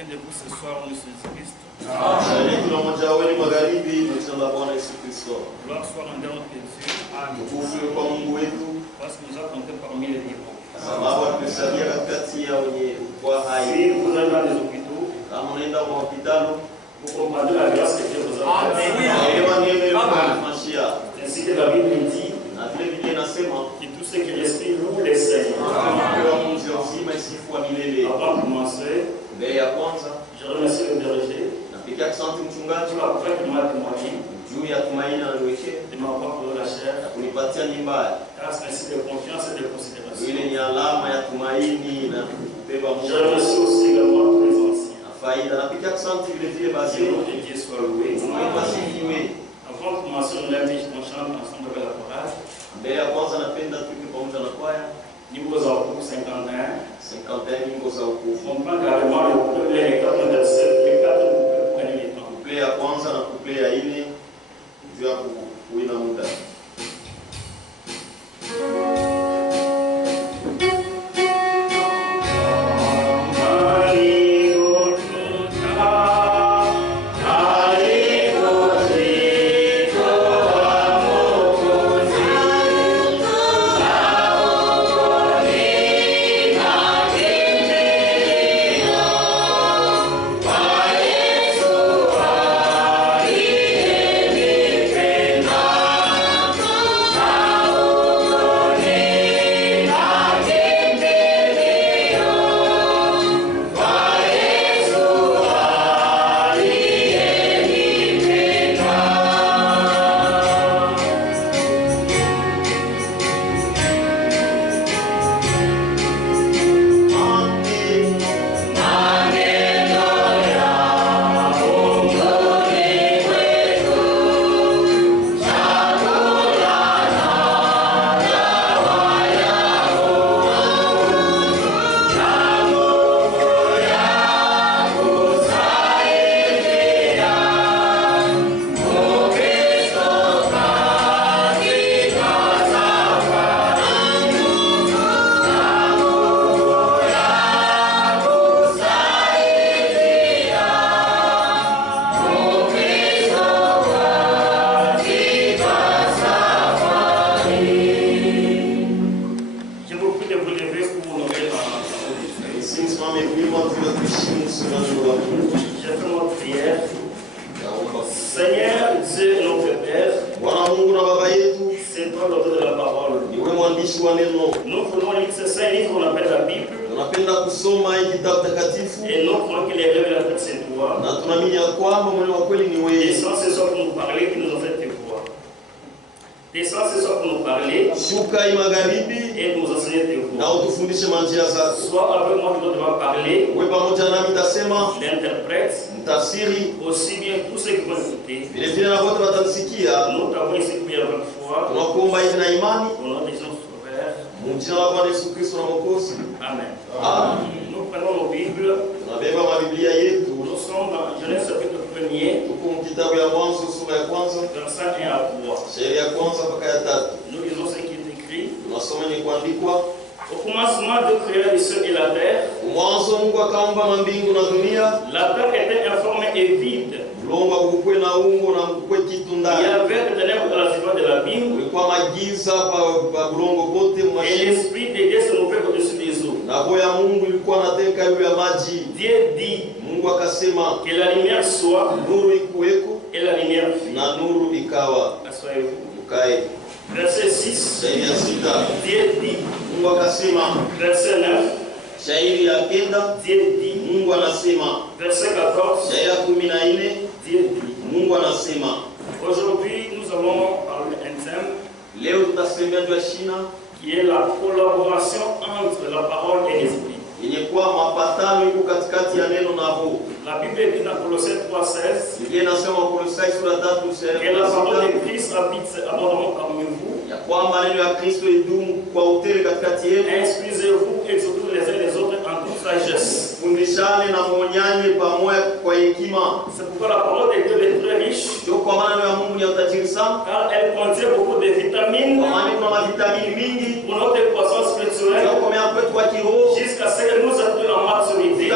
chacun de vous ce soir en Jésus-Christ. Gloire soit rendue à notre Dieu. Parce que nous avons compté parmi les vivants. Si vous allez dans les hôpitaux, vous comprenez la grâce que Dieu vous a faite. Ainsi que la Bible dit que tout ce qui respire loue les Seigneurs. Avant de commencer, je remercie le berger pour la preuve qu'il m'a témoigné de m'avoir donné la chair. Car c'est ainsi de confiance et de considération. Je remercie aussi également tous les anciens. Que notre Dieu soit loué. Avant de commencer, on chante ensemble avec la chorale. Niveau za ukuu 51. On prend carrément les 4 versets, les 4 premiers temps. Couplet ya kwanza na couplet ya 4 juu ya kuina muda. Que la lumière soit, et la lumière fut. Asseyez-vous. Verset 6. Dieu dit. Verset 9. Dieu dit. Verset 14. Dieu dit. Aujourd'hui, nous allons parler d'un thème qui est la collaboration entre la parole et l'esprit. La Bible dit dans Colossiens 3:16 que la parole de Christ habite abondamment parmi vous. Instruisez-vous et surtout les uns les autres en toute sagesse. C'est pourquoi la parole de Dieu est très riche, car elle contient beaucoup de vitamines pour notre croissance spirituelle jusqu'à ce que nous atteignions la maturité.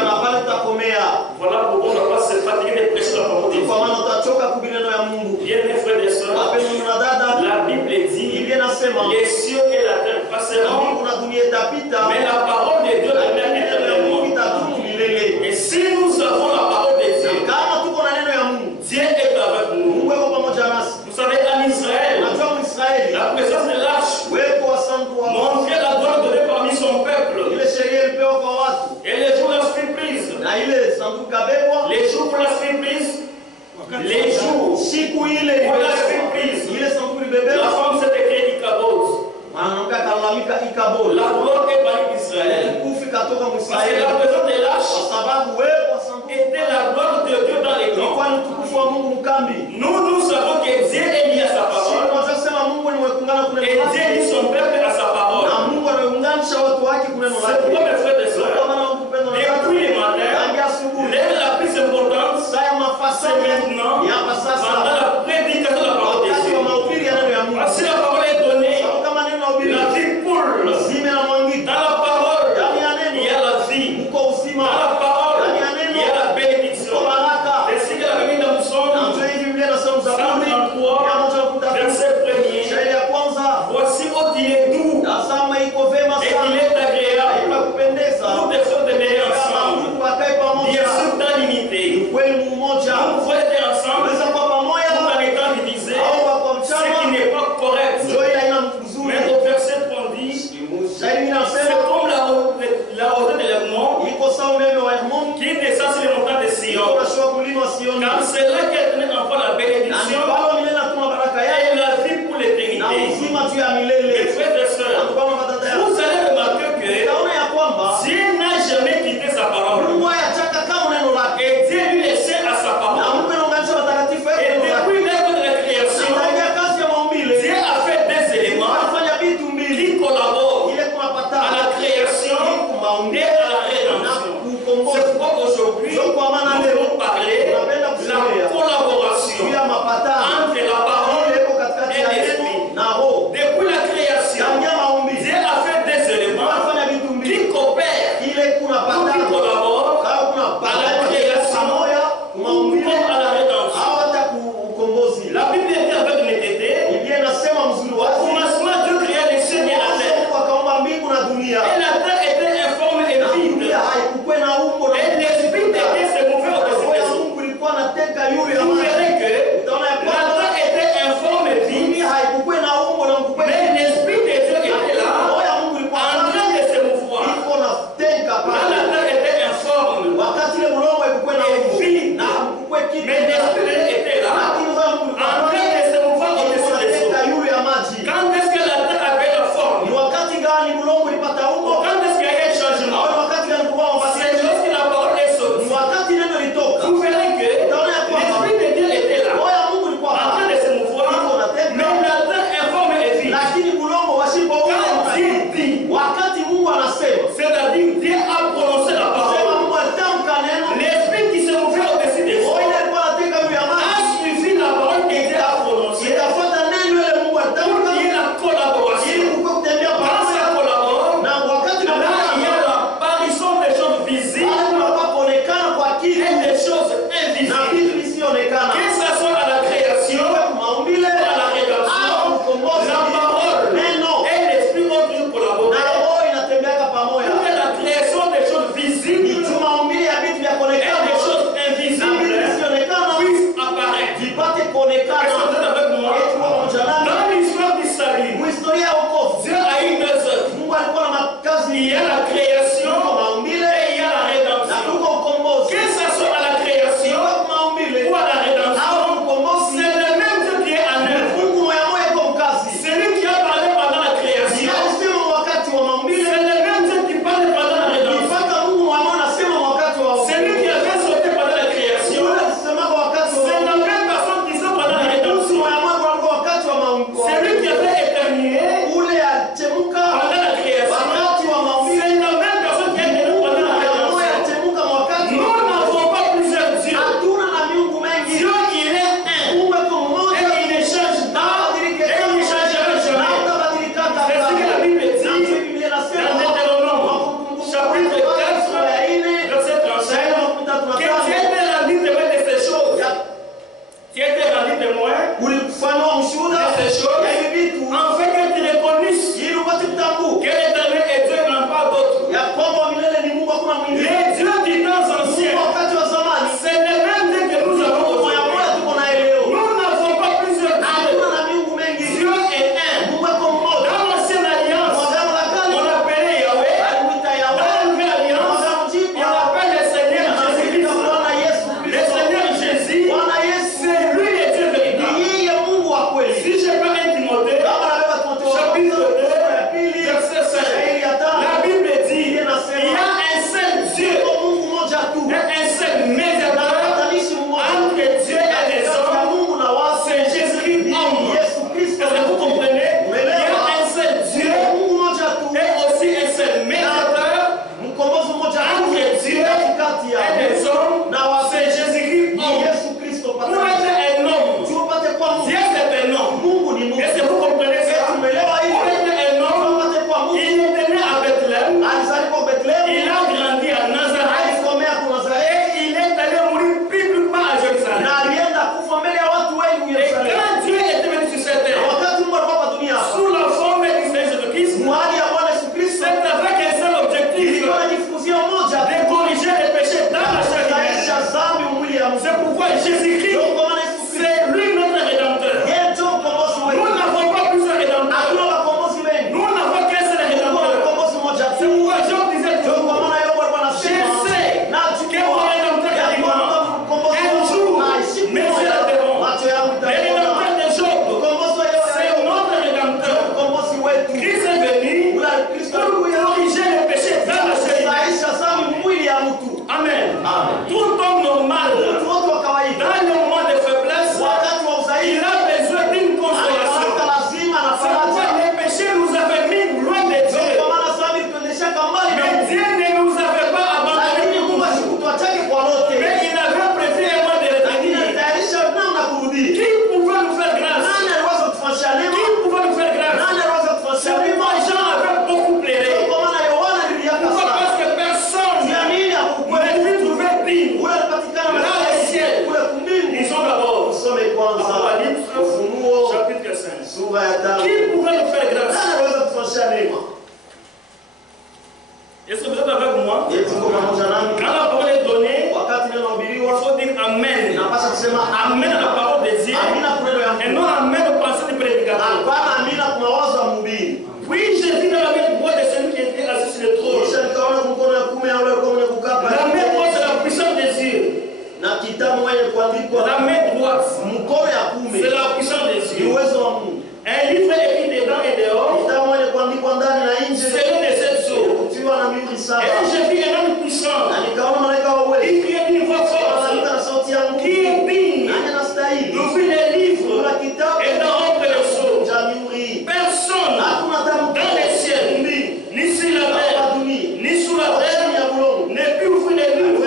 inasema les cieux et la terre passeront, mbingu na dunia itapita, mais la parole de Dieu demeure éternellement. itadumu milele. Et si nous avons la parole de Dieu, Kama tuko na neno ya Mungu, Dieu est avec nous. Mungu yuko pamoja nasi. Vous savez, en Israël, Unajua Mwisraeli, la présence de l'arche wepo wa sanduku wa montrait la gloire de Dieu parmi son peuple. ile sheria ilipewa kwa watu, Et les jours de la surprise, na ile sanduku kabebwa, les jours pour la surprise, les jours siku ile pour la surprise, ile sanduku la libebwa, femme s'est écrite Ichabod. mwanamke akalalamika Ikabola, La gloire est parmi Israël. kufi katoka Parce que Mwisraeli, la présence de kwa l'arche sababu wepo wa sanduku était la gloire de Dieu dans les camps. ilikuwa ni utukufu wa Mungu mkambi. Nous savons que Dieu est lié à sa Sisi parole. tunasema Mungu ni mwekungana kuna Et neno Dieu lake, lit son peuple à sa parole. na Mungu anaunganisha watu wake kuna neno C'est lake. pourquoi, mes frères et Kwa sœurs, maana mpendo na depuis le matin, tangu asubuhi, l'heure la plus importante, saa ya mafasa c'est maintenant, ni hapa pendant sasa, la prédication de la parole de wakati wa Dieu. mahubiri ya neno ya Mungu. Si la parole est donnée, Sababu kama neno la ubiri la vie coule. zime na mwangika, Dans la parole, ndani ya il y neno a la vie. uko uzima, Dans la parole, ndani ya il neno y a la uko bénédiction. baraka. Ainsi que la Bible dans le Na psaume, ndio hivi Biblia inasema Zaburi ya 1:13, verset 1er. shairi ya kwanza, Voici qu'il est doux tazama iko vema et qu'il sana est agréable na kupendeza pour des choses de meilleurs kama ensemble. mtu wakae pamoja, Bien sûr, dans l'unité. kweli mmoja, Nous pouvons être ensemble unaweza kuwa pamoja tout en étant divisés, au kwa ce mchana, qui n'est pas correct. ndio ila ina mzuri. Mais au verset 30 dit, Shairi c'est inasema comme la hauteur de l'Hermon iko sawa umeme wa Hermon qui descend sur les montagnes de Sion. unashuka kulima Sioni, Car c'est là qu'elle enfant la na bénédiction ni pale milele kuna baraka yake et la vie pour na l'éternité. uzima juu ya Mes milele. frères et sœurs, Kwa madada yangu, vous allez remarquer que utaona ya kwamba Dieu n'a jamais quitté sa parole. Mungu hayataka kama neno lake, Et Dieu lui laissait à sa na parole. Mungu anaunganisha watakatifu Et yake neno lake. depuis l'œuvre de la création, Tangia kazi ya maumbile Dieu a fait des éléments anafanya vitu mbili, qui collaborent ile à kunapatana la création ku et maumbile à la na rédemption. kukombozi. C'est pourquoi aujourd'hui, nous allons parler de la collaboration Juu ya mapatano entre la parole ile iko katikati ya et neno l'esprit. na roho. Depuis la création, Tangia maumbile Dieu a fait des éléments anafanya vitu mbili, qui coopèrent ile ou qui kunapatana collaborent au à la kunapatana Jésus-Christ, c'est lui notre rédempteur. Nous n'avons pas plusieurs rédempteurs. Nous n'avons qu'un seul rédempteur. C'est pourquoi Jean disait toujours, je sais que mon rédempteur arrivera. Un jour, mes yeux la verront. Le rédempteur de Job, c'est notre rédempteur. Christ est venu pour corriger les péchés dans la chair. Amen. Tout homme normal, dans le moment de faiblesse, il a besoin d'une consolation. C'est pourquoi les péchés nous avaient mis loin de Dieu. Mais Dieu ne nous avait pas abandonnés. Mais il avait prévu un mois de rétablir. Qui pouvait nous faire grâce? Qui pouvait nous faire grâce? C'est pourquoi Jean avait beaucoup pleuré. Pourquoi? Parce que personne ne lui trouvait digne. Dans le ciel, ils sont d'abord. Apocalypse, chapitre 5. Qui pouvait nous faire grâce? Est-ce que vous êtes avec moi? Quand la parole est donnée, il faut dire Amen. Amen à la parole de Dieu. Et non Amen aux pensées du prédicateur. Oui, j'ai vu dans la main droite de celui qui était assis sur le trône. La main droite, c'est la puissance de Dieu. La main droite, c'est la puissance de Dieu. Un livre écrit dedans et dehors, selon les 7 jours. Et j'ai vu un homme puissant. Il criait d'une voix forte. Qui est digne d'ouvrir les livres et d'en rompre les sceaux. Personne dans les ciels, ni sur la terre, ni sous la terre, ne peut ouvrir les livres,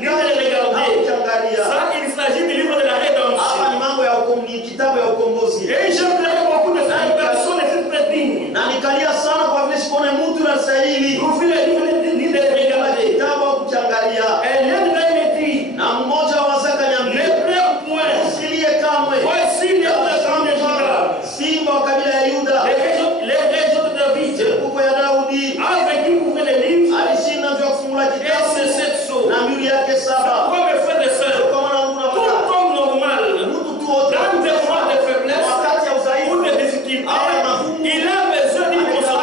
ni de les regarder. Ça, il s'agit du livre de la rédemption. Et je pleurais beaucoup de cette personne et cette prédigne. D'ouvrir les livres, ni de les regarder. Et l'un de me dit, ne pleure point. Voici les enfants de Juda. Les régions de David. Avec qui ouvrir les livres. Et c'est 7 sceaux. Pourquoi mes frères et sœurs, tout homme normal, dans des moments de faiblesse ou de difficulté, il a besoin d'une consolation.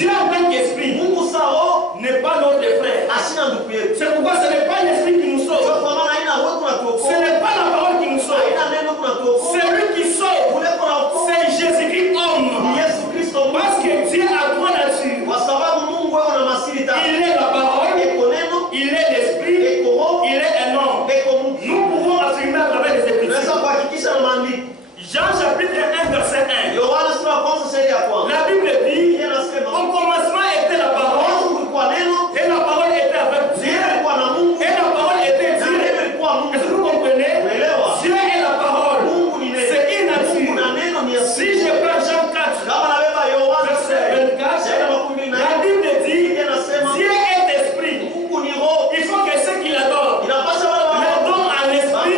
Dieu en tant qu'esprit Mungu sao n'est pas notre frère. ashina ndugu yetu. C'est pourquoi ce n'est pas l'esprit qui nous sauve. Kwa maana haina wewe kunatuokoa. Ce n'est pas la parole qui nous sauve. Haina neno kunatuokoa. C'est lui qui sauve. Ule kunaokoa. C'est Jésus-Christ homme. Ni Yesu Kristo. Parce que Dieu a trois natures. Kwa sababu Mungu wewe una masiri tatu. Il est la parole, Eko neno, il est l'esprit, eko roho, il est un homme. eko mtu. Nous pouvons affirmer à travers les Tunaweza Écritures. kuhakikisha na maandiko. Jean chapitre 1 verset 1. Yohana sura ya kwanza shairi ya kwanza. La Bible dit, Biblia inasema au commencement était la parole, mwanzo kulikuwa neno, et la parole était avec Dieu, neno lilikuwa na Mungu, et la parole était na Dieu. neno lilikuwa Mungu. Est-ce que vous comprenez? Umeelewa? Dieu est la parole. Mungu ni neno. C'est une Mungu na nature. neno ni Yesu. Si je prends Jean 4, Kama nabeba Yohana verset 24, shairi ya makumi mbili na la nne. Bible dit, Biblia inasema Dieu est esprit. Mungu ni roho. Il faut que ceux qui l'adorent Inapasha wale l'adorent en esprit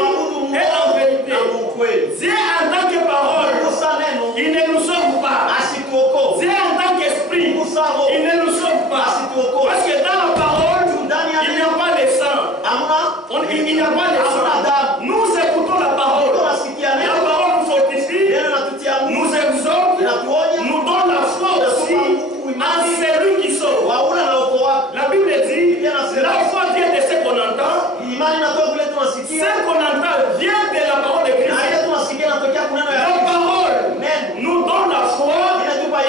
et en vérité. na ukweli. Dieu en tant que parole, Mungu sa neno il ne nous sauve pas. asituokoe. Dieu en tant qu'esprit, Mungu sa roho il ne nous sauve pas. asituokoe. Parce que dans la parole, Ndani ya il n'y a neno pas de sang. hamna Il n'y a pas de sang. Nous écoutons la parole. tunasikia La neno, parole nous fortifie, neno natutia nguvu, nous exhorte, inatuonya, nous donne la foi aussi en celui qui sauve. waula na ukoa. La Bible dit, la foi vient de ce qu'on entend. Imani inatoka kule tunasikia. Ce qu'on entend vient de la parole de Na Christ. ile tunasikia inatokea kuneno ya La parole neno. nous donne la foi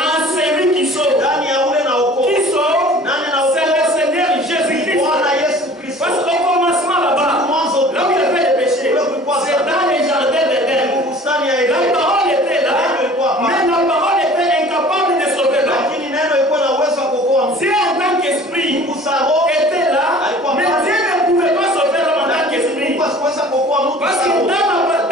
en celui qui sauve. Ndani ya ule na ukoa. Qui sauve? Nani na C'est ukoa? le Seigneur Jésus-Christ. Bwana Yesu Kristo. Parce qu'au commencement là-bas, Mwanzo là où il y avait les péchés, c'est dans les jardins d'Éden. bustani ya La Edeni. parole était là, mais la parole était incapable de sauver l'homme. Lakini neno ilikuwa na uwezo wa kuokoa mtu. Dieu en tant qu'esprit Mungu sa roho était là, mais Dieu ne pouvait pas sauver l'homme en tant qu'esprit. Mungu asikuweza kuokoa mtu Parce sa que roho.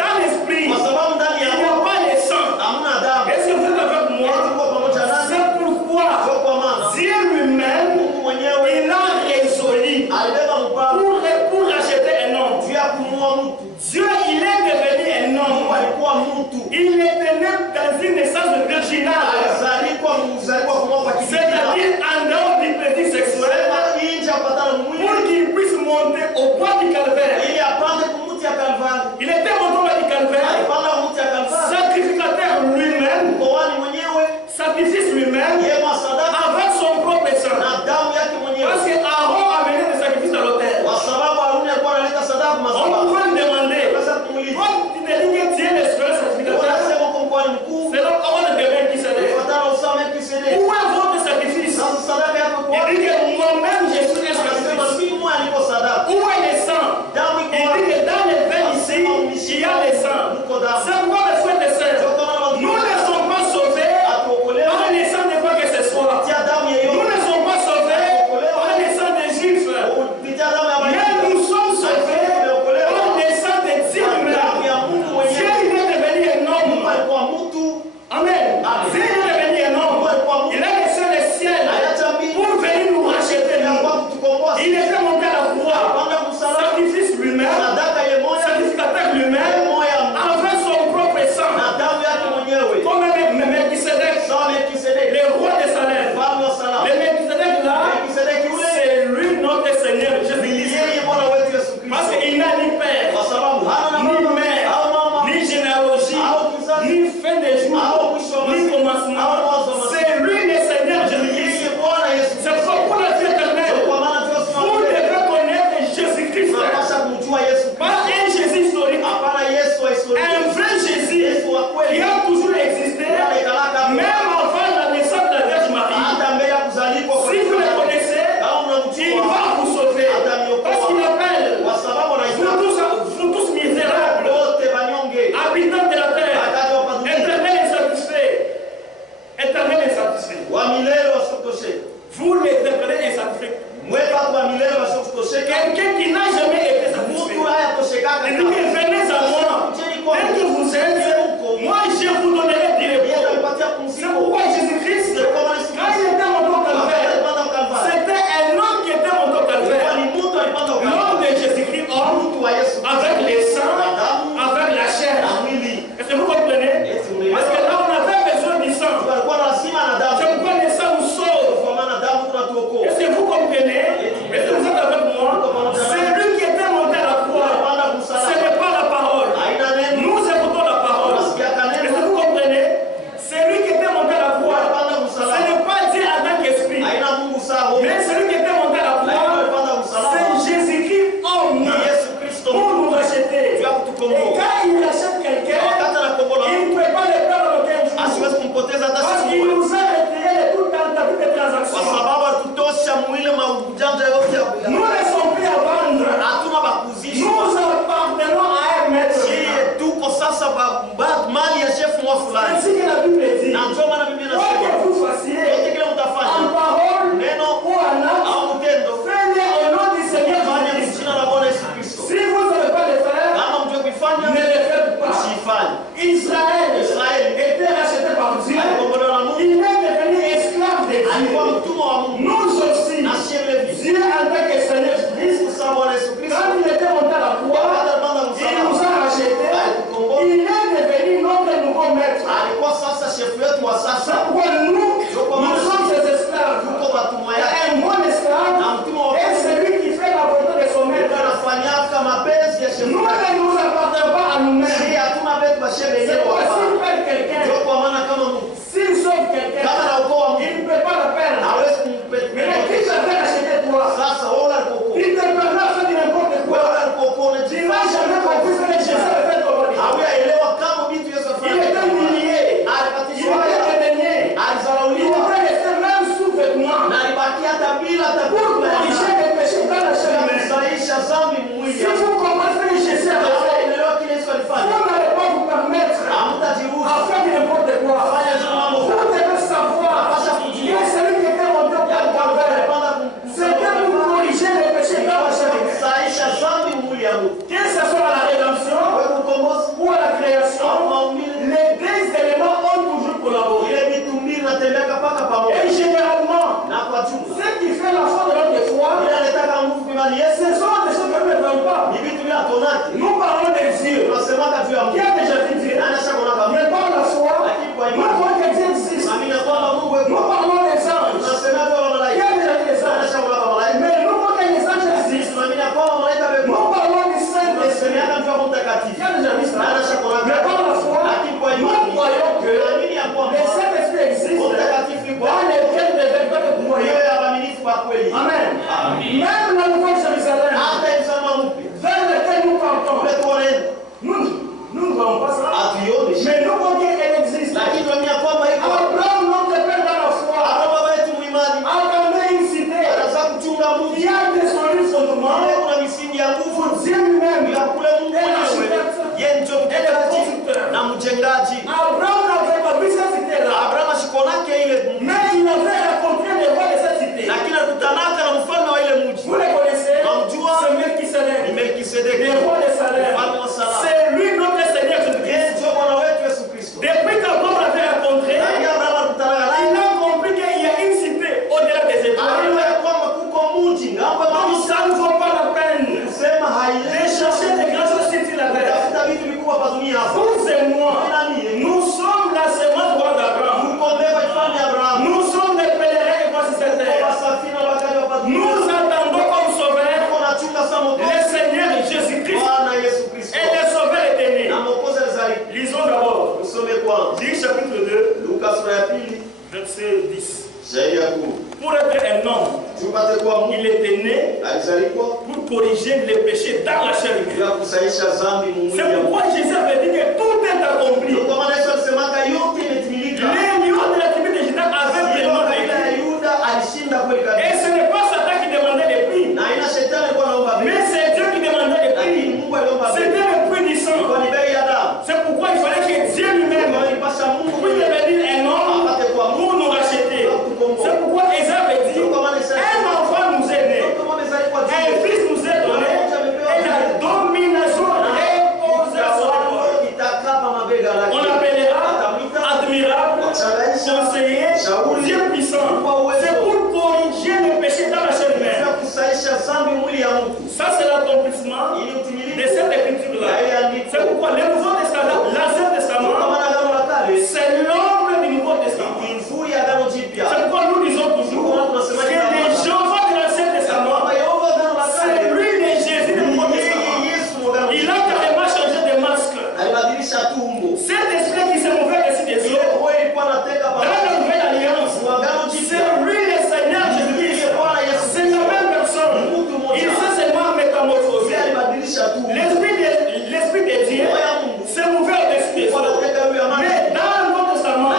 dans l'esprit, Kwa sababu ndani il ya n'y a roho pas de sang. hamna damu. Est-ce que vous êtes avec Yesu moi? yuko pamoja nasi. C'est pourquoi Sio kwa maana Dieu lui-même, Mungu mwenyewe il a résolu alibeba mpango pour racheter un homme. juu ya kumua mtu. Dieu, il est devenu un Mungu homme. alikuwa mtu. Il était né dans une naissance virginale, Alizaliwa kumua kwa kibikira. c'est-à-dire en dehors du plaisir sexuel, Sema nje apatana mwili pour qu'il puisse monter au bois du calvaire. ili apande kumuti ya Kalvari. Il était monté au bois du calvaire, Alipanda kumuti ya Kalvari. sacrificateur lui-même, Mkoani mwenyewe sacrifice lui-même, yeye mwa sadaka avec son propre sang. na damu yake mwenyewe. Parce que Aaron a mené le sacrifice à l'autel. Kwa sababu Haruni alikuwa analeta sadaka On madhabahu. pouvait lui demander, Sasa tumuulize. quand tu te dis que Dieu est le seul sacrificateur, Wanasema kwa mkoani mkuu c'est donc avant de devenir qui s'est kufuatana usame Melkisedeki. où est votre sacrifice? Sasa sadaka yako kwa Il dit que moi-même je suis un anasema sacrifice. mimi mwa aliko sadaka. Où est le sang? Damu Il iko dit wapi? que dans le vin ici, il y a le sang. Muko damu. C'est pourquoi mes frères et sœurs, nous ne sommes pas sauvés Atuokolewa par le sang de quoi que ce soit. kupitia damu Nous yeyote. ne sommes pas sauvés par le sang des Juifs. Kupitia damu ya Mais Wayahudi. nous sommes sauvés par le sang de Dieu Damu lui-même. ya Mungu Dieu mwenyewe. il est devenu un Mungu homme. alikuwa mtu. Amen. Dieu il est devenu un homme. Il a laissé le ciel Aliacha mbingu pour venir nous racheter. ya kwa kutukomboa. Il était monté à la croix. Alipanda msalaba. Sacrifice lui-même. Sadaka ile moja. Sacrificateur Ile lui-même. moja Avec son propre sang. na damu yake mwenyewe. Comme Melchisedec, Sawa Melkisedeki. le roi de Salem. Mfalme wa Salama. Le Melchisedec là, Melkisedeki yule c'est lui notre Seigneur ni Jésus-Christ. yeye Bwana wetu Yesu Parce Kristo. qu'il n'a ni père, Kwa sababu hana na ni mama, mère, au mama, ni généalogie, au kizazi, ni fin des jours, au mwisho wa ni masiku, commencement. au mwanzo wa masiku. C'est lui le Seigneur Ni Jésus-Christ. yeye Bwana Yesu C'est Kristo. pourquoi la vie éternelle, Kwa maana vous devez connaître Jésus-Christ. tunapaswa kumjua Yesu Pas Kristo. un Jésus historique, Hapana Yesu wa historia. un vrai Jésus Yesu wa qui kweli. a toujours existé, même avant la naissance de la Vierge Marie. Hata mbele ya kuzaliwa kwa Si vous le connaissez, kama il mnamjua va vous sauver. Parce qu'il appelle kwa sababu anaita vous tous misérables, wote wanyonge. habitants de la terre, Wakati wa dunia éternel et satisfait. Éternel et satisfait. wa milele wasitosheke. Vous les éternels et satisfaits. Mweka watu wa milele wasitosheke. Quelqu'un qui n'a jamais été satisfait. Mtu haya toshekaka. Il dit que venez à moi. Dès que vous êtes, moi je vous donnerai du Yeye repos. atampatia C'est pumziko. pourquoi Jésus-Christ, quand il était monté au calvaire, Alipanda Kalvari. c'était un homme qui était monté au calvaire. Ni mtu alipanda Kalvari. L'homme de Jésus-Christ, homme, Mtu wa Yesu avec les sangs, na damu avec la chair. na mwili. Est-ce que vous comprenez? Parce que là, on avait besoin du sang. Alikuwa na lazima na damu. C'est pourquoi le sang nous sauve. Kwa maana damu kunatuokoa. Est-ce que vous comprenez? Est-ce que vous êtes avec moi? C'est lui qui était monté à la croix. Alipanda Ce msalaba. n'est pas la parole. Haina neno. Nous écoutons la parole. Nous aussi, Dieu en tant que Seigneur Christ, quand il était monté à la croix, il nous a rachetés, il est devenu notre nouveau maître. C'est pourquoi nous sommes des esclaves. Un bon esclave est celui qui fait la volonté de son maître. Nous ne nous appartenons pas à nous-mêmes. C'est pourquoi s'il perd quelqu'un, s'il sauve quelqu'un, il ne peut pas le perdre. Mais qui t'a fait acheter toi? Il te permet de faire n'importe quoi. Tu n'as jamais compris ce que Jésus a fait pour lui. Il était humilié. Il était dédaigné. Il était resté même sous vêtements. Pour corriger les péchés dans la chair humaine. Si vous comprenez ce que Jésus a fait, vous n'allez pas vous permettre à faire n'importe quoi. Vous devez savoir que celui qui était monté au Calvaire, c'était pour corriger les péchés dans la chair humaine. Que ce soit la rédemption ou la création, les deux éléments ont toujours collaboré. Et généralement, ce qui fait la foi de notre foi, ce sont des choses que nous ne voyons pas. Nous parlons des dieux. Qui a déjà dit Dieu? Mais par la foi, nous voyons que Dieu existe. Nous parlons des anges. Qui a déjà dit des anges? Mais nous voyons que les anges existent. Nous parlons du Saint-Esprit. Qui a déjà dit ça? Mais par la foi, nous voyons que le Saint-Esprit existe dans lesquels les véritables croyants. Amen. Même la Nouvelle Jérusalem, vers lequel nous partons, nous ne voyons pas ça. Mais nous voyons qu'elle existe. Abraham, notre père dans la foi, a donné une cité qui a désolé son fondement pour Dieu lui-même. Et l'architecte et le constructeur. Abraham n'avait pas vu cette cité-là. Mais il avait rencontré le roi de cette cité. Vous les connaissez? C'est Melchisedec, le roi de Salem. C'est lui notre Seigneur Jésus-Christ. Depuis qu'Abraham l'avait rencontré, il a compris qu'il y a une cité au-delà des étoiles. Donc ça ne vaut pas la peine de chercher des grandes cités sur la terre. Vous et moi, nous sommes la semence d'Abraham. Nous sommes des pèlerins qui passent cette terre. Nous attendons comme sauveur le Seigneur Jésus-Christ et le sauveur éternel. Lisons d'abord. Luc chapitre 2, verset 10. Pour être un homme, il était né pour corriger les péchés dans la chair humaine. C'est pourquoi Jésus avait dit que tout est accompli. Les lions de la tribu de Juda avaient pleinement vaincu. Et ce n'est pas Satan qui demandait des prix, mais c'est Dieu qui demandait des prix. C'était le prix du sang. C'est pourquoi il fallait que Dieu lui-même puisse devenir un homme pour nous racheter. C'est pourquoi Ésaïe avait dit, un enfant nous est né, un fils nous est donné, et la domination reposée sur lui. On l'appellera admirable, conseiller, Dieu puissant. C'est pour corriger le péché dans la chair humaine. Ça c'est l'accomplissement de cette écriture-là. C'est pourquoi le Nouveau Testament, l'Ancien Testament, c'est l'ombre du Nouveau Testament. C'est pourquoi nous disons toujours que les Jéhovah de l'Ancien Testament, c'est lui le Jésus du Nouveau Testament. Il a carrément changé de masque. Cet esprit qui s'est mouvait dessus des eaux, dans la nouvelle alliance, c'est lui le Seigneur Jésus-Christ. C'est la même personne. Il s'est seulement métamorphosé. L'esprit de Dieu s'est mouvait au-dessus des eaux. Mais dans le Nouveau Testament,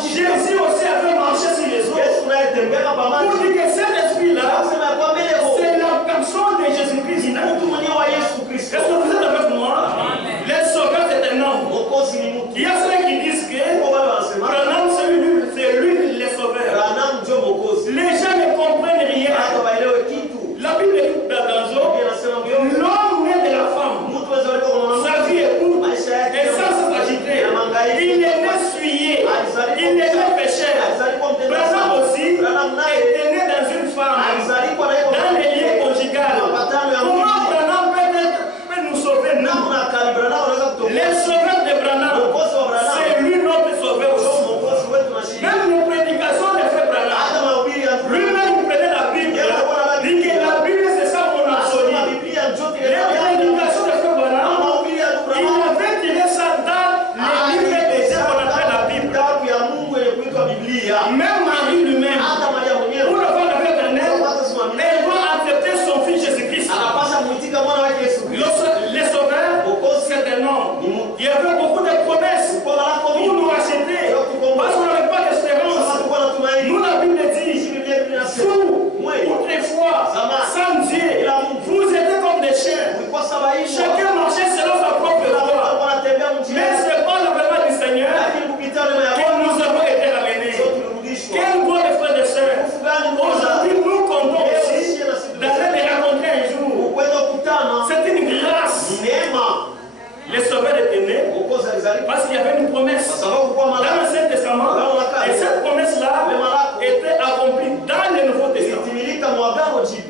Jésus aussi avait marché sur les eaux. Pour dire que cet esprit-là, c'est la personne de Jésus-Christ. Est-ce que vous êtes avec moi? Le sauveur, c'est un homme. Il y a ceux qui disent que Branham, c'est lui le sauveur. Les gens ne comprennent rien. La Bible est dans l'homme né de la femme. Sa vie est courte et sans s'agiter. Il est né souillé. Il est né pécheur. Branham aussi est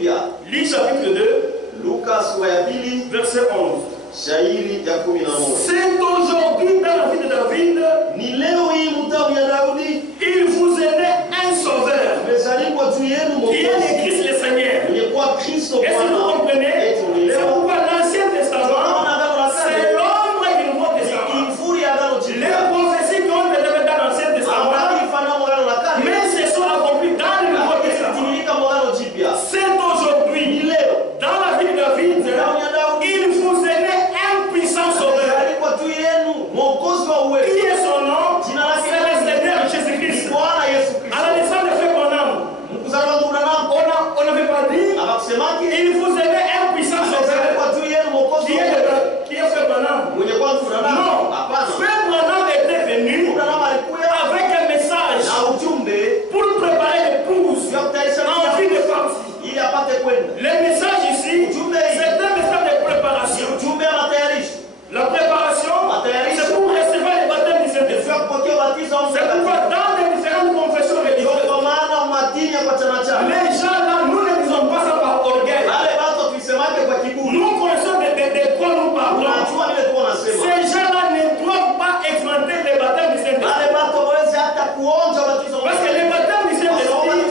jipya. Lis chapitre 2, Luka sura ya pili verset 11. shairi ya 11. C'est aujourd'hui dans la vie de David, Ni leo hii mtamu ya Daudi il vous est né un sauveur, umezaliwa juu yenu qui est le Mwokozi Christ le Seigneur. aliyekuwa Kristo Est-ce que vous Bwana. comprenez? C'est pourquoi l'Ancien Testament, c'est l'ombre du Nouveau Testament. Kimvuri ya Agano Les Jipya. prophéties qui ont été données dans l'Ancien Testament, Habari ifanana na Agano la Kale. mais se sont accomplies dans le Nouveau Lakini Testament. zilitimilika kwa Agano Jipya. C'est aujourd'hui, Ni leo dans la vie de David, damu ya Daudi il vous est né un puissant sauveur. amezaliwa juu yenu Mwokozi wa uwezo. Qui est son nom? Jina lake C'est le Seigneur ni Jésus-Christ. Bwana Yesu À la Kristo. naissance de Frère Branham, Mkuzaliwa ndugu Branham on n'avait pas dit, akakusemaje? il vous est né un puissant sauveur. Amezaliwa juu yenu Mwokozi Qui wa uwezo. est Frère Branham? Mwenye kwa ndugu Branham? Non. Hapana. Frère Branham était venu Branham alikuja avec un message na ujumbe pour préparer l'épouse ya kutayarisha en vue de partir. ili apate kwenda. Le message ici, c'est un message de préparation. Ujumbe ya matayarisho. La préparation, c'est pour recevoir le baptême du Saint-Esprit. Sio kupokea ubatizo wa C'est pourquoi dans les différentes confessions religieuses, kwa maana madini ya kwa chama chama. les gens là, nous ne disons pas ça par orgueil. Wale watu tuisemake kwa kiburi. Nous connaissons de quoi nous parlons. Unajua vile tu wanasema. Ces gens-là ne doivent pas expérimenter le baptême du Saint-Esprit. Wale watu hawezi hata kuonja ubatizo wa Parce que le baptême du Saint-Esprit,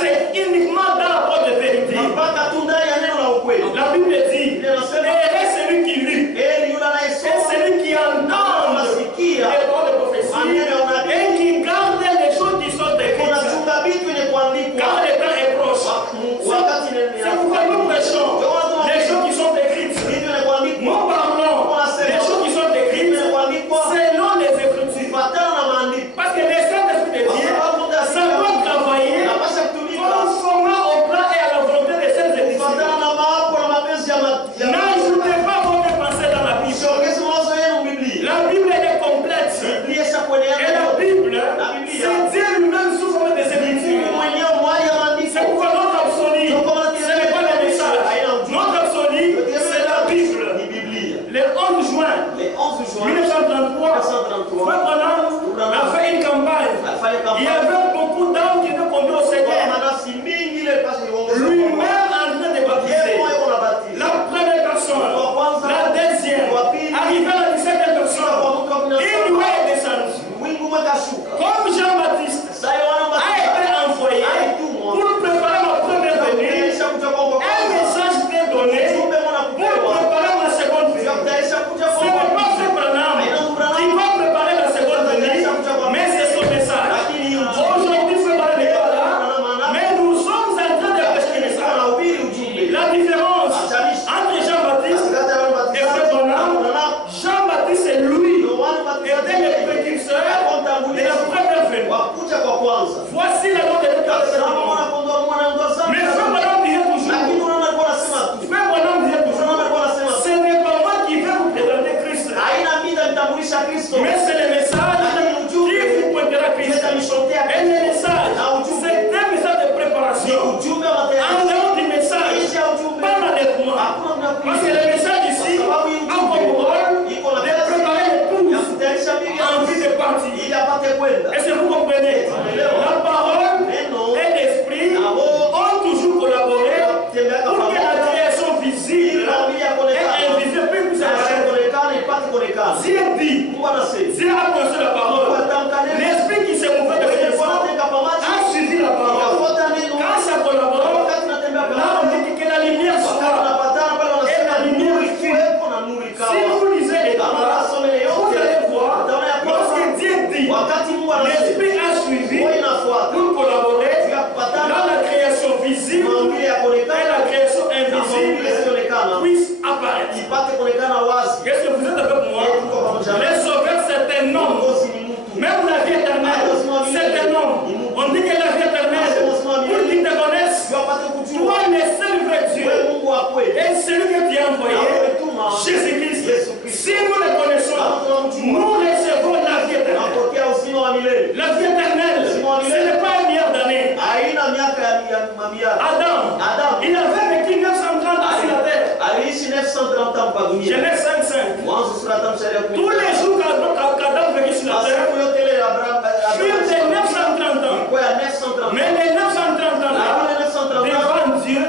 c'est uniquement dans la porte de vérité. mpaka tu ndani ya neno la ukweli. La Bible dit, et celui qui lit, Eli yule et anayesoma celui qui entend nasikia les paroles de prophétie, et qui garde les choses qui sont écrites. unachunga vitu vyenye kuandikwa Car le temps est proche. wakati C'est pourquoi nous prêchons les choses qui sont écrites. vitu vyenye kuandikwa Nous parlons des choses qui sont écrites selon les Écritures. kufuatana na maandiko. Parce que les Saint-Esprit de Dieu, ça doit travailler Napasha kutumika conformément au plan et à la volonté des Saintes Écritures. kufuatana na maapo na mapenzi ya N'ajoutez pas votre pensée dans la Bible. Usiongeze mawazo yenu Biblia. La Bible elle est complète. Biblia ishakueleza Et la Bible, Biblia. c'est Dieu lui-même sous forme des Mungu Écritures. mwenyewe mwali ya maandiko. C'est pourquoi notre absolu, ce n'est pas le message. Notre absolu, c'est la Bible. Ni Biblia. Le 11 juin Le 11 juin 1933, 1933 Frère Branham a fait une campagne. alifanya Il y kampeni avait beaucoup d'hommes qui étaient conduits au kwa Seigneur. manasi mingi ile pasi iongoza. Lui-même en train de Yeye baptiser. mwenyewe anabatiza. La première personne, la deuxième, arrivé à la 17e personne, il lui est descendu. Wingu mwakashuka. Comme Jean-Baptiste Sasa Yohana a Mbatizaji été envoyé pour préparer ma première venue, kuonyesha kuja kwa Mungu. un message était donné Ujumbe pour mnakupewa. préparer ma seconde venue. Kutayarisha kuja Ce kwa n'est Mungu. pas Frère Branham qui va préparer la seconde venue, mais c'est son message. Aujourd'hui, Frère Branham n'est pas là, mais nous sommes en train de prêcher le message. Anahubiri ujumbe. La différence entre Jean-Baptiste Kati ya Yohana et Frère Branham, Mbatizaji Jean-Baptiste et lui Yohana était le précurseur de la première venue. wakuja kwa kwanza. Voici la note de notre Kama Testament. mwana kondoo mwana ongoza. Mais Frère Branham disait toujours, Lakini unaona alikuwa anasema tu. Frère Branham disait toujours, Unaona alikuwa anasema ce n'est pas moi qui vais vous présenter Christ, haina mimi nitamtambulisha Kristo. mais c'est le message qui vous pointera Christ. Nitamshotea Et le message, c'est un message de ni préparation. ujumbe wa En tayari. dehors du message, Kisha ujumbe. pas l'enlèvement. Hakuna Parce que le message ici a comme rôle de préparer ya l'épouse kutayarisha bibi en vue de partir. ili apate kwenda. Est-ce que vous comprenez? La parole et l'esprit ont toujours collaboré pour que la création visible et invisible puisse apparaître. Kuonekana ipate kuonekana. Dieu dit, Mungu anasema. Dieu a conçu la parole. L'esprit qui s'est mouvé de création a suivi la parole. Quand ça collabore, là on dit que la lumière soit. Et la lumière fut. Si vous lisez les paroles, vous allez voir, lorsque Dieu dit, l'esprit a suivi pour collaborer dans la création visible et la création invisible puisse apparaître. Qu'est-ce que vous êtes avec moi? Les sauveurs, c'est un homme. Même la vie éternelle, c'est un homme. On dit que la vie éternelle, pour qu'ils te connaissent, toi le seul vrai Dieu, et celui que tu as envoyé, Jésus-Christ. Si nous le connaissons, nous recevons la vie éternelle. La vie éternelle, ce n'est pas un milliard d'années. Adam, il avait vécu 930 ans sur la terre. Aliishi 930 ans kwa dunia. Genèse 5:5. Mwanzo sura 5 mstari wa 10. Tous les jours qu'Adam vécut sur la terre, Siku yote ile furent de 930 ans. kwa ya 930. Mais les 930 ans là, devant Dieu,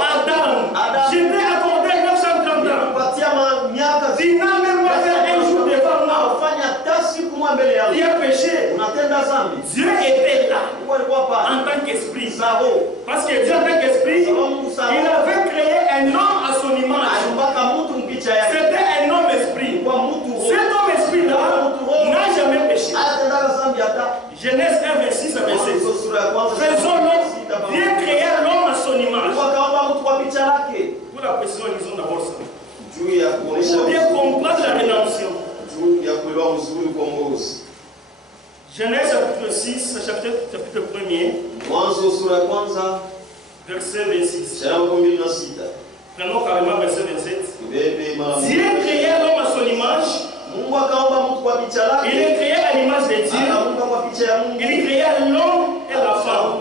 Adam, je t'ai accordé 930 ans. Il n'a même pas fait un jour devant moi. Il a péché. Dieu était là en tant qu'esprit. Parce que Dieu en tant qu'esprit, il avait créé un homme à son image. C'était un homme esprit. Cet homme esprit-là n'a jamais péché. Genèse 1, 26 à 27. Faisons l'homme, Dieu créa l'homme à son image. Pour la précision, lisons d'abord ça. Pour bien comprendre la rédemption. Genèse chapitre 6, chapitre 1er, verset 26. Prenons carrément verset 27. Dieu créa l'homme à son image. Il est créé à l'image de Dieu. Il créa l'homme et la femme.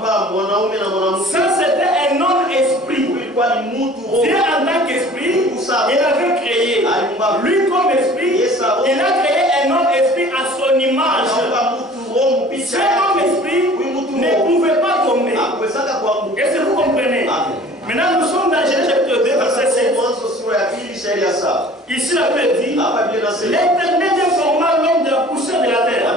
Ça c'était un homme esprit. Dieu en tant qu'esprit, il avait créé. Lui comme esprit, il a créé un homme esprit à son image. Cet homme esprit ne pouvait pas tomber. Est-ce que vous comprenez? Maintenant nous sommes dans Genèse chapitre 2, verset 7. Ici la Bible dit, l'Éternel forma l'homme de la poussière de la terre.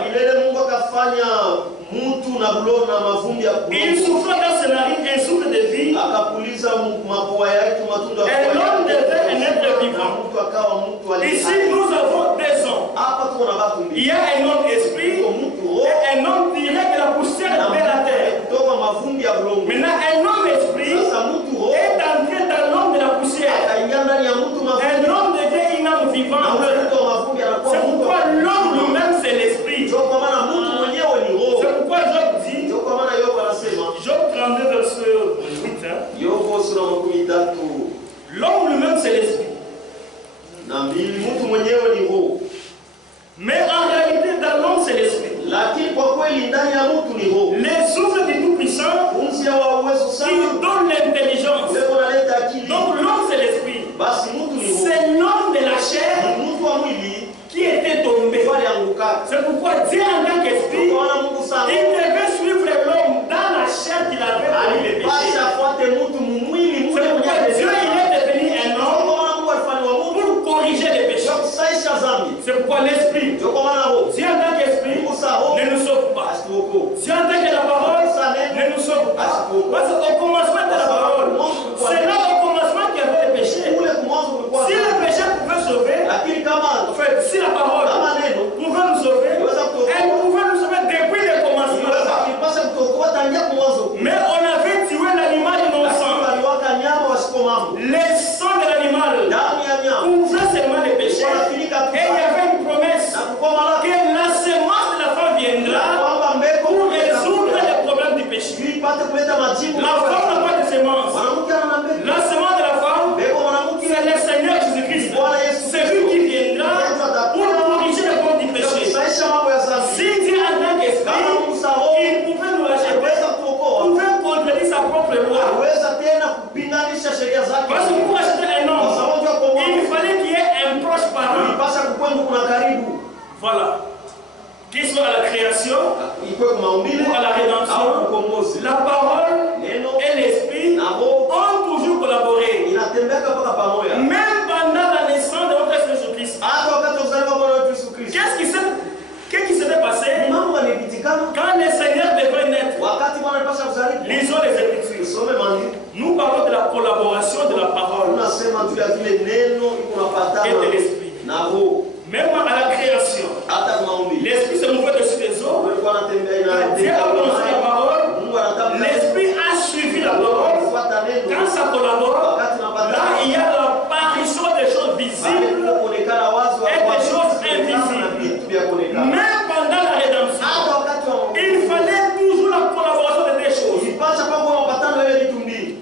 Il souffla dans ses narines un souffle de vie. Et l'homme devait un être vivant. Ici nous avons deux hommes. Il y a un homme esprit et un homme direct de la poussière de la terre. Maintenant un homme esprit est entré dans l'homme de la poussière. Un homme devient une âme vivante. C'est pourquoi l'homme lui-même c'est l'esprit. C'est pourquoi Job dit, Job 32 verset 8, l'homme lui-même c'est l'esprit. Mais en réalité dans l'homme c'est l'esprit. Les souffles du Tout-Puissant qui donne l'intelligence. Donc l'homme c'est l'esprit. C'est l'homme de la chair qui était tombé. C'est pourquoi Dieu en tant qu'esprit, il devait suivre l'homme dans la chair qu'il avait commis le péché. C'est pourquoi Dieu il est devenu un homme pour corriger les péchés. C'est pourquoi l'esprit, Dieu en tant qu'esprit, ne nous sauve pas. Dieu en tant que la parole, ne nous sauve pas. Parce qu'au commencement de la parole, c'est là au commencement qu'il y avait le péché. Si le péché pouvait sauver, en fait, si la parole pouvait nous sauver, elle pouvait nous sauver depuis le commencement. Mais on avait tué l'animal innocent. Le sang de l'animal couvrait seulement les péchés. Et il y avait une promesse que la semence de la femme viendra pour résoudre les problèmes du péché. La femme n'a pas de semence. La semence de la femme, c'est le Seigneur Jésus-Christ. C'est lui qui viendra pour corriger les problèmes du péché. Si Dieu en tant qu'esprit, il pouvait nous acheter, pouvait contredire sa propre loi. Parce que pour acheter un homme, il fallait qu'il y ait un proche parent. Voilà. Qu'il soit à la création ou à la rédemption, la parole et l'esprit ont toujours collaboré. Même pendant la naissance de notre Jésus-Christ. Qu'est-ce qui s'était passé quand le Seigneur devait naître? Lisons les Écritures. Nous parlons de la collaboration de la parole et de l'esprit. Même à la création, l'esprit se mouvait dessus des eaux. Dieu a prononcé la parole. L'esprit a suivi la parole. Quand ça collabore, là il y a l'apparition des choses visibles et des choses invisibles. Même pendant la rédemption, il fallait toujours la collaboration de des choses.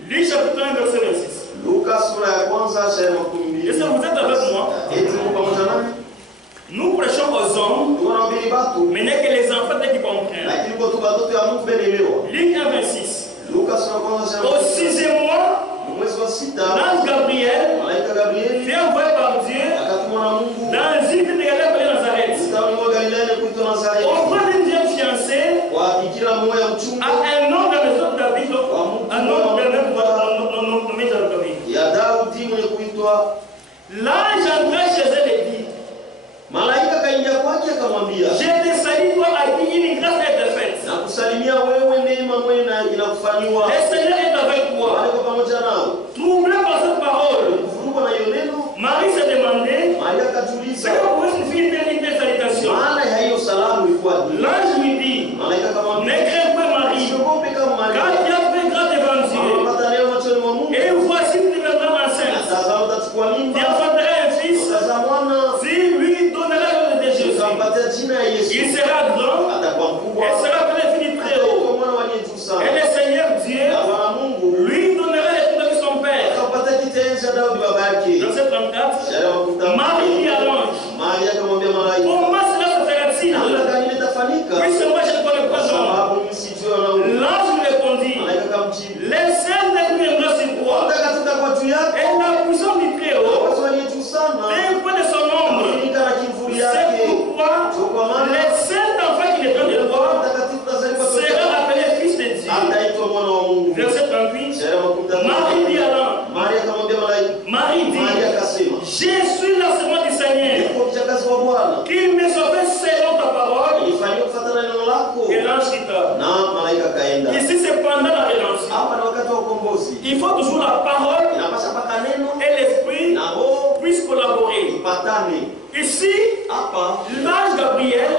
Luc chapitre 1 verset 26. Est-ce que vous êtes avec moi? Nous prêchons aux hommes, mais n'est que les enfants qui comprennent. Luc 1 26. Au 6e mois, l'ange Gabriel fut envoyé par Dieu dans une ville de Galilée Nazareth. Auprès d'une jeune fiancée à un homme de la maison de David, un homme nommé David. mji mwenye kuitwa. L'ange entra chez elle et dit, Malaika kaingia kwake akamwambia, je te salue toi à qui une grâce est faite. na kusalimia wewe, neema mwema inakufanywa. Le Seigneur est avec toi. Bwana pamoja nawe. Troublé par cette parole, Kuvurugwa na hiyo neno, Marie s'est demandé, Maria c'est akajiuliza, que pourrait signifier telle salutation. maana ya hiyo salamu ilikuwa nini? L'ange lui dit, Malaika ne akamwambia, crains pas Marie, usiogope kama car Maria, tu as fait grand évangile. unapata neema machoni mwa Mungu. Et voici tu deviendras Na enceinte. tazama utachukua Tu mimba, enfanteras un fils, utazaa mwana, tu lui donneras le nom de Jésus. utampatia jina ya Yesu. Il sera grand Atakuwa mkubwa, et sera appelé fils du Très-Haut. ataitwa mwana wa aliye juu Et sana. le Seigneur Dieu Na Bwana Mungu lui donnera les trônes de son père. akampatia kitenzi cha Daudi baba yake. Verset 34. Sharia wa kutamu. Marie dit à l'ange, Maria akamwambia malaika, comment cela se fera-t-il? namna gani litafanyika? Puisque moi je ne connais Kwa pas l'homme. sababu mimi sijui wanaume. L'ange lui répondit, Malaika akamjibu, les saints viendront sur toi. utakatika kwa juu yako, Et la puissance du Très-Haut watu walio juu sana, dépend de son ombre. kufunika na kivuli C'est yake. pourquoi les saints enfants qui dépendent de toi Mtakatifu tazaliwa kwa seront appelés fils de Dieu. ataitwa mwana wa Mungu. Verset 38. Sharia wa kutamu. Marie dit à l'ange, Maria akamwambia malaika, Marie Maria dit, akasema, je suis la servante du Seigneur, niko mchakazi wa Bwana, qu'il me soit fait selon ta parole. ilifanywa kufuatana na neno lako. Et l'ange quitta. Na malaika kaenda. Ici, c'est pendant la rédemption. Hapa ni wakati wa ukombozi. Il faut toujours la parole Inapasha paka neno et l'esprit na roho puissent collaborer. ipatane. Ici, Hapa l'ange Gabriel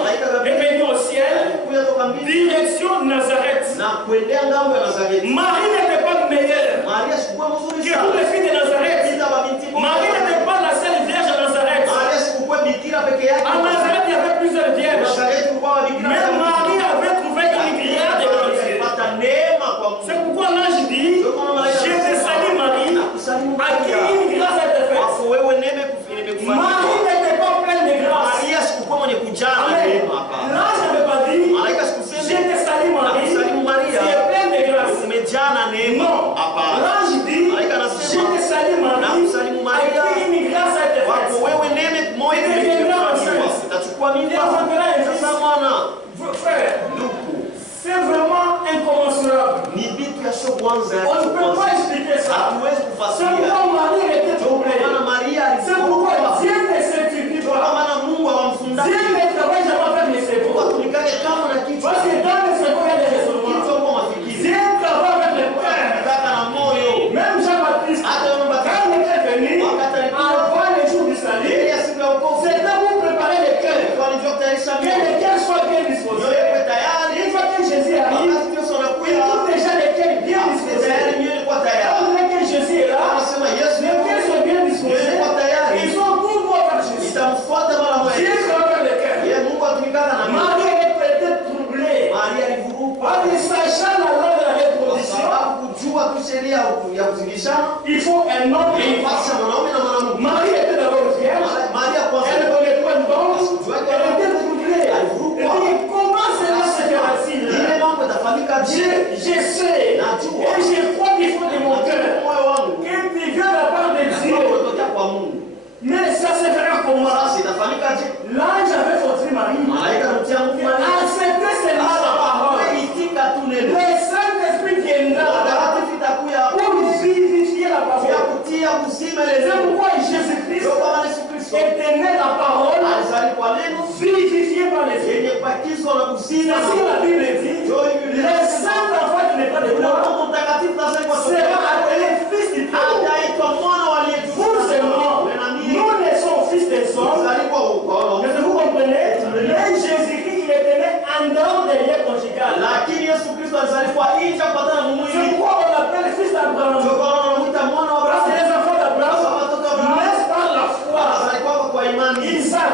est venu au ciel, alikuja toka mbinguni direction Nazareth. na kuendea ngambo ya Nazareti. Marie n'était pas meilleure Maria sikuwa mzuri que tous sana. les filles de Nazareth. Sita mabinti wote. Marie n'était pas la seule vierge à Nazareth. Maria sikuwa bikira peke yake. À Nazareth, il y avait plusieurs vierges. Nazareti kulikuwa mabikira. Mais Marie avait trouvé une grande évangile. Alipata neema kwa Mungu. C'est pourquoi l'ange dit, je te salue Marie, Nakusalimu à qui Maria. une grâce a été faite. Wako wewe neema imekufanyika. Marie n'était pas pleine de grâce. Maria sikuwa mwenye kujaa na Amen. neema hapa. L'ange n'avait pas dit, Malaika je sikusema te salue Marie, nakusalimu Maria. tu es pleine de grâce. Umejaa na neema. Non, Hapa. l'ange dit, Malaika je anasema te salue Marie, nakusalimu à Maria. qui une grâce a été Wako faite. wewe neema moyo imekufanyika. Utachukua mimba. Sasa mwana Frère, ndugu, c'est vraiment incommensurable. ni vitu ya sio kwanza ya On ne peut pas kwanza. expliquer ça. Hatuwezi C'est kufasiria. pourquoi Marie était troublée. Maana Maria C'est pourquoi alikuwa Dieu ne s'inquiète kwa pas. maana Mungu hawamfundaki. Dieu ne travaille jamais avec les cerveaux. Watumikane kama na kichwa. Parce que dans le cerveau, il y a des raisonnements. Kichwa kwa mafikiri. Dieu travaille avec le cœur. Kaka na moyo. Même Jean-Baptiste, Hata Yohana quand il était venu, avant le jour du salut, Ile ya siku ya wokovu. c'était pour préparer le cœur. Kwa alijua kutayarisha Que mioyo. le cœur soit bien disposé. Mioyo iwe tayari. Une fois que Jésus arrive, Wakati Yesu il anakuja, trouve déjà le cœur bien disposé. tayari mioyo ilikuwa tayari. Quand que Jésus est là, Anasema Yesu les cœurs sont bien disposés. mioyo ilikuwa tayari. Ils sont tous bons par Jésus. Itamfuata mara moja. Dieu travaille avec le cœur. Yeye Mungu atumikana na mioyo. Marie était troublée. Maria alivurugwa. En sachant la loi de la Kwa reproduction, sababu kujua tu sheria ya kuzidishana il faut un homme et une nafasi ya femme. mwanaume na mwanamke. Marie était d'abord vierge. Maria kwanza Elle ne connaît pas de don. Elle était troublée. Elle dit, comment cela se fera-t-il? ile mambo itafanyika je? Je sais. Et je crois qu'il faut de mon cœur. Moyo wangu Que tu viens de la part de ndio Dieu. unatokea kwa Mungu. Mais ça se fera comment? Sasa itafanyika je? L'ange avait forcé Marie. Malaika mtia Mungu Maria. Acceptez seulement la parole. Itika tu neno. Le Saint-Esprit viendra Watakatifu itakuya pour vivifier la ya parole. kutia uzima ile C'est neno. pourquoi Jésus-Christ Ndio kama Yesu Kristo était né la parole, alizaliwa neno vivifié par l'Esprit. yenye batizwa na uzima. C'est ce que la Bible dit. Le saint enfant qui n'est pas de toi Roho Mtakatifu tazaliwa sera appelé fils du Dieu. ataitwa mwana wa aliye juu. Vous seulement, nous ne sommes fils des hommes. Alizaliwa huko. Est-ce que vous comprenez? Mais Jésus-Christ, il était né en dehors des liens conjugales. Lakini Yesu Kristo alizaliwa nje kupatana na C'est mwili. pourquoi on l'appelle fils d'Abraham. Ndio kwa maana wanamuita mwana wa Parce que Abrahamu. les enfants d'Abraham naissent par la foi. Alizaliwa kwa imani. Isaac,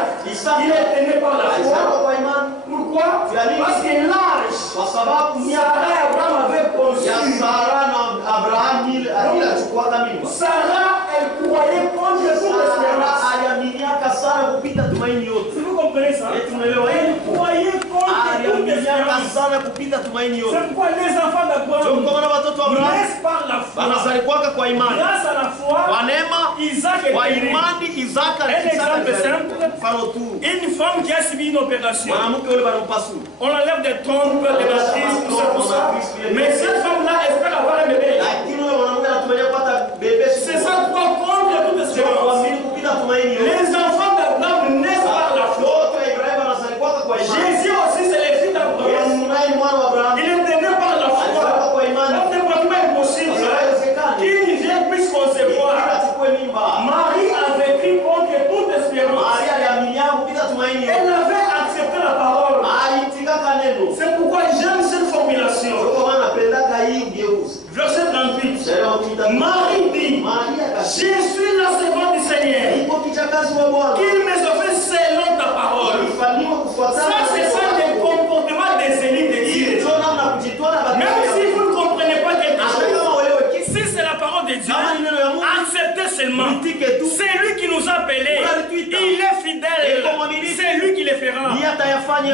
il est né par la Alizaliwa foi. kwa imani. Pourquoi? Parce que l'âge, Kwa sababu Sarah et Abraham avaient conçu. ya Sara na Abrahamu ile alichukua mimba. Sarah, elle croyait contre toute espérance. Sara aliaminiaka sana kupita tumaini yote. Si vous comprenez ça? Eti unaelewa Elle hili? croyait contre toute Aliaminiaka espérance. sana kupita tumaini yote. C'est pourquoi les enfants Ndio d'Abraham kwa maana watoto wa Abrahamu naissent par la foi. wanazaliwa kwa imani. Grâce à la foi, Kwa neema, Isaac kwa est né. imani Isaka Un exemple simple. mfano tu. Une femme qui a subi une opération. Mwanamke yule banampasu. On enlève des trompes, des matrices, tout ça. Mais cette femme-là espère avoir un bébé. Lakini yule mwanamke anatumia kupata bebe. C'est ça pourquoi, comme seulement. C'est lui qui nous a appelés. Il est fidèle. C'est lui qui les fera.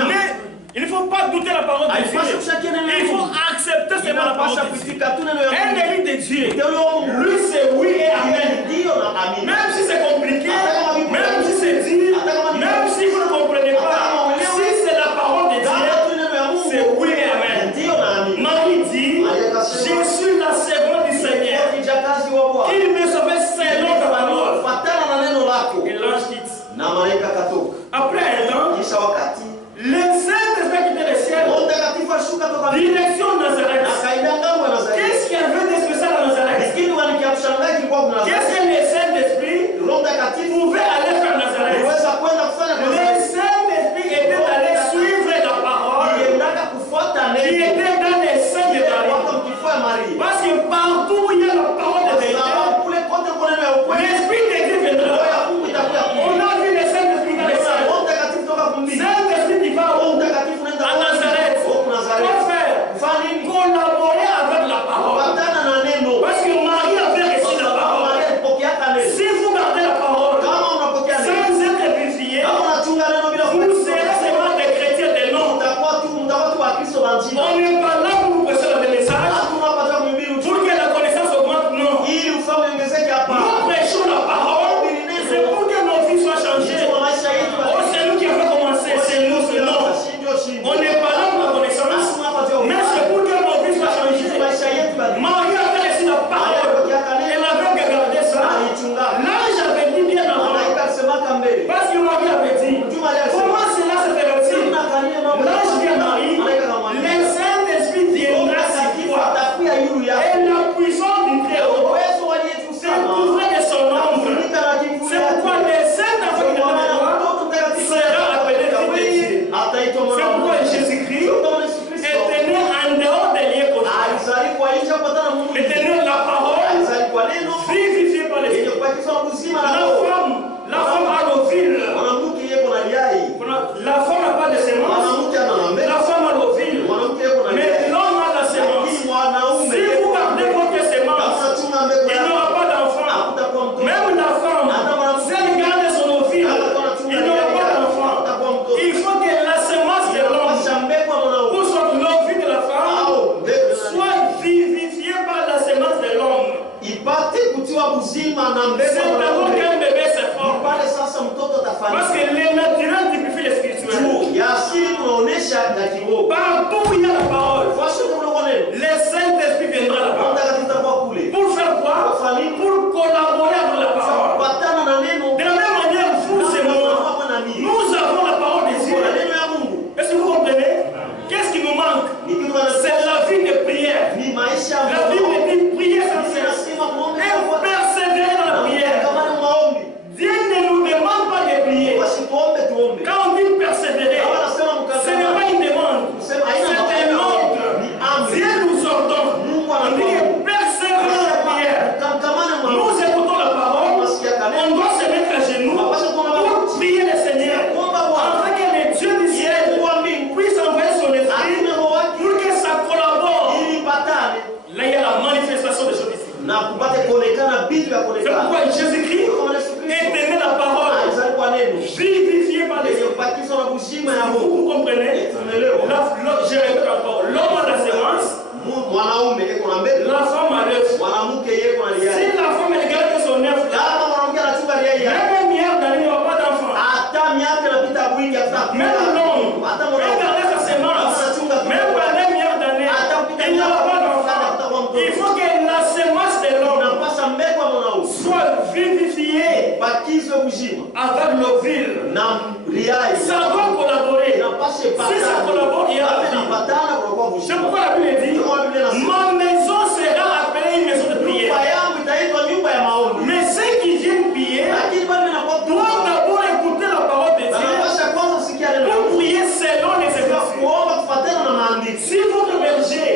Mais il ne faut pas douter la parole de Dieu. Il faut accepter seulement la parole de Dieu. Un élu de Dieu, lui c'est oui et amen. Même si c'est compliqué, même si c'est dur, même si vous ne comprenez pas, si c'est la parole de Dieu, c'est oui et amen. Marie dit, je suis la servante du Seigneur. Qu'il me sauve selon ta parole. Et l'ange quitte. Après un temps, le Saint-Esprit quittait le ciel. Direction Nazareth. Qu'est-ce qu'il y avait de spécial à Nazareth? Qu'est-ce que le Saint-Esprit pouvait aller faire à Nazareth? Le Saint-Esprit était allé suivre la parole qui était dans les seins de Marie. Parce que partout où il y a la parole de Dieu, l'Esprit de Dieu viendra. On a vu le Saint-Esprit dans les seins. Saint-Esprit qui va à Nazareth. Quoi faire? Collaborer avec la parole. Parce que Marie avait reçu la parole. Si vous gardez la parole sans être vérifié, vous serez seulement des chrétiens des noms. On n'est pas là pour vous prêcher le message pour que la connaissance augmente, non. Nous prêchons la parole, c'est pour que nos vies soient changées. Oh, c'est nous qui avons commencé, c'est nous, c'est non. On n'est pas là pour la connaissance, mais c'est pour que nos vies soient changées. Marie avait reçu la parole, elle avait regardé ça. L'ange avait dit bien avant, parce que Marie avait dit, comment cela se fait-il? L'ange vient Marie, le Saint-Esprit viendra sur toi, et la puissance du Très-Haut se couvre de son ombre. C'est pourquoi le Saint-Esprit sera appelé Fils de Dieu. C'est pourquoi Jésus-Christ est né en dehors des liens cosmiques. Est né la parole, vivifiée par l'Esprit. La femme a l'ovule. La femme n'a pas de sémence. La femme a l'ovule. Mais l'homme a la sémence. Si vous gardez votre sémence, il n'y aura pas d'enfant. Même la femme, si elle garde son ovule, il n'y aura pas d'enfant. Il faut que la sémence de l'homme, ou soit l'ovule de la femme, soit vivifiée par la sémence de l'homme. C'est d'abord qu'un bébé se forme. Parce que le naturel typifie le spirituel. Partout où il y a la parole, le Saint-Esprit viendra là-bas. Pour faire quoi? Pour collaborer avec la parole. De la même manière, vous et moi, nous avons la parole de Dieu. Est-ce que vous comprenez? Qu'est-ce qui nous manque? C'est la vie de prière. La Bible dit prier sans cesse. Et persévérer dans la prière. Dieu ne nous demande pas de prier. Quand on dit persévérer, ce n'est pas une demande, c'est un ordre. Dieu nous ordonne. On dit persévérer dans la prière. Nous écoutons la parole, on doit se mettre à genoux pour prier le Seigneur. Afin que le Dieu du ciel puisse envoyer son esprit pour que ça collabore. Là, il y a la manifestation des choses ici. C'est pourquoi Jésus-Christ est donné la parole, vivifié par les hommes. Vous comprenez? Je répète encore, l'homme a la sémence, la femme a l'œuf. Si la femme elle garde son œuf, même un milliard d'années, il n'y aura pas d'enfant. Même l'homme, même garder sa sémence, même pendant un milliard d'années, il n'y aura pas d'enfant. Il faut que la sémence de l'homme soit vivifiée avec l'ovule. Ça doit collaborer. Si ça collabore, il y a la vie. C'est pourquoi la Bible dit, ma maison sera appelée une maison de prière. Mais ceux qui viennent prier doivent d'abord écouter la parole de Dieu pour prier selon les Écritures. Si votre berger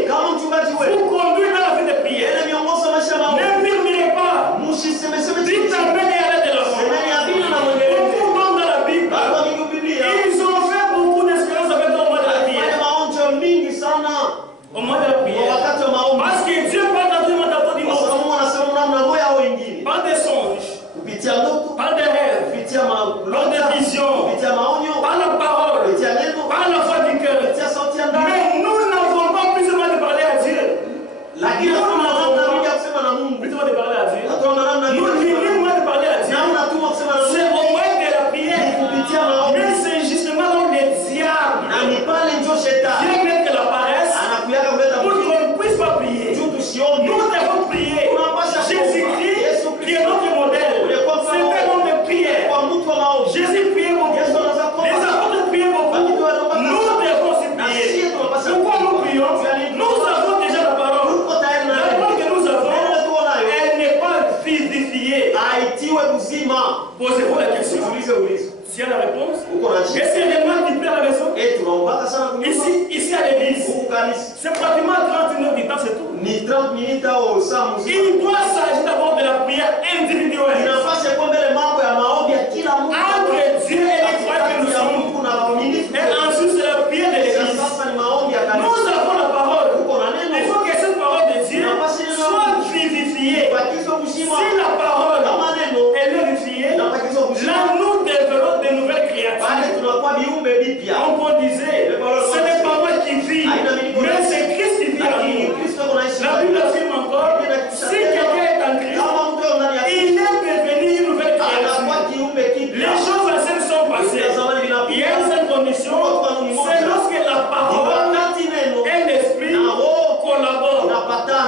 vous conduit dans la vie de prière, ne murmurez pas. Dites amen et allez de l'avant. Beaucoup d'hommes dans la Bible, ils ont fait beaucoup d'expériences avec le mois de la prière. Au mois de la kupitia ndoto, par des rêves, kupitia par des visions, kupitia maonyo, par la parole, kupitia neno, par la voix du cœur. kupitia sauti ya ndani. Mais nous n'avons pas plus besoin de parler à Dieu. Lakini Nous hatuna n'avons namna pas ya kusema na Mungu. plus besoin de parler à Dieu. Hatuna namna Nous n'avons pas de parler à Dieu. namna tu kusema na C'est Mungu. au moyen de la prière. Kupitia maombi. Mais c'est justement dans les diables. Na ni pale ndio shetani Dieu met que la paresse anakuyaga kuleta pour mtu qu'on ne puisse pas prier. juu tusiombe. Nous devons prier. Jésus-Christ, qui est notre modèle, c'est un homme de prière. Kwa mtu wa maombi. Jésus priait beaucoup. Yesu anaweza Les apôtres priaient beaucoup. Nous devons aussi prier. Pourquoi nous prions? Nous avons déjà la parole. Tuko tayari na La parole que nous avons, neno tuonayo elle n'est pas vivifiée. aitiwe uzima. Posez-vous la question. Ulize. S'il y a la réponse, Uko na jibu. est-ce qu'il y a des gens qui prient à la maison? Tunaombaka sana kunyumba. Ici à l'église, Huku kanisa. c'est pratiquement 30 minutes du temps, c'est tout. Ni 30 minutes au saa mzima. Il doit s'agir d'abord de la prière individuelle. Inafaa kwa mbele mambo ya maombi ya kila mtu. Entre Dieu et les croyants que nous ya sommes. Mungu na waamini. Et ensuite, c'est la prière de l'église. Sasa ni maombi ya kanisa. Nous avons la parole. Uko na neno. Il faut que cette parole de Dieu soit vivifiée. Batizo uzima. Si la parole Kama neno est vivifiée, na batizo uzima. là nous développons de nouvelles créatures. Pale tunakuwa viumbe vipya. On Paul disait, ce n'est pas moi qui vis, mais c'est Christ qui vit en nous. La Bible affirme encore, si quelqu'un est en Christ, il est devenu une nouvelle créature. Les choses anciennes sont passées. Il y a une seule condition, c'est lorsque la parole et l'esprit collaborent.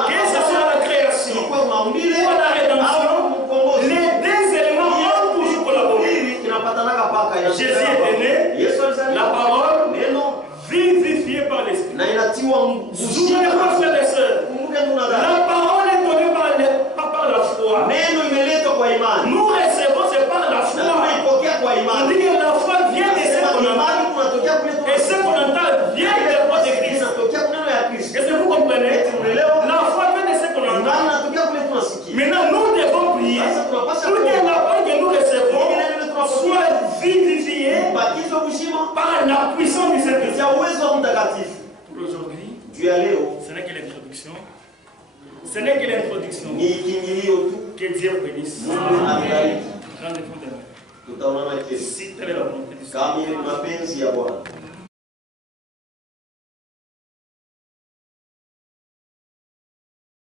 Que ce soit la création ou la rédemption, les deux éléments ont toujours collaboré. Jésus est né, la parole vivifiée par l'esprit. Souvenez-vous, frères et sœurs, la parole est donnée par la foi. Nous recevons, c'est par la foi. On dit que la foi vient de ce qu'on entend. Et ce qu'on entend vient de la voix de Christ. Est-ce que vous comprenez? La foi vient de ce qu'on entend. Maintenant, nous devons prier pour que la parole que nous recevons soit vivifiée par la puissance du Saint-Esprit. Pour aujourd'hui, ce n'est que l'introduction. Ce n'est que l'introduction. Que Dieu bénisse. Grande fondamentaire. Si telle est la volonté du Seigneur.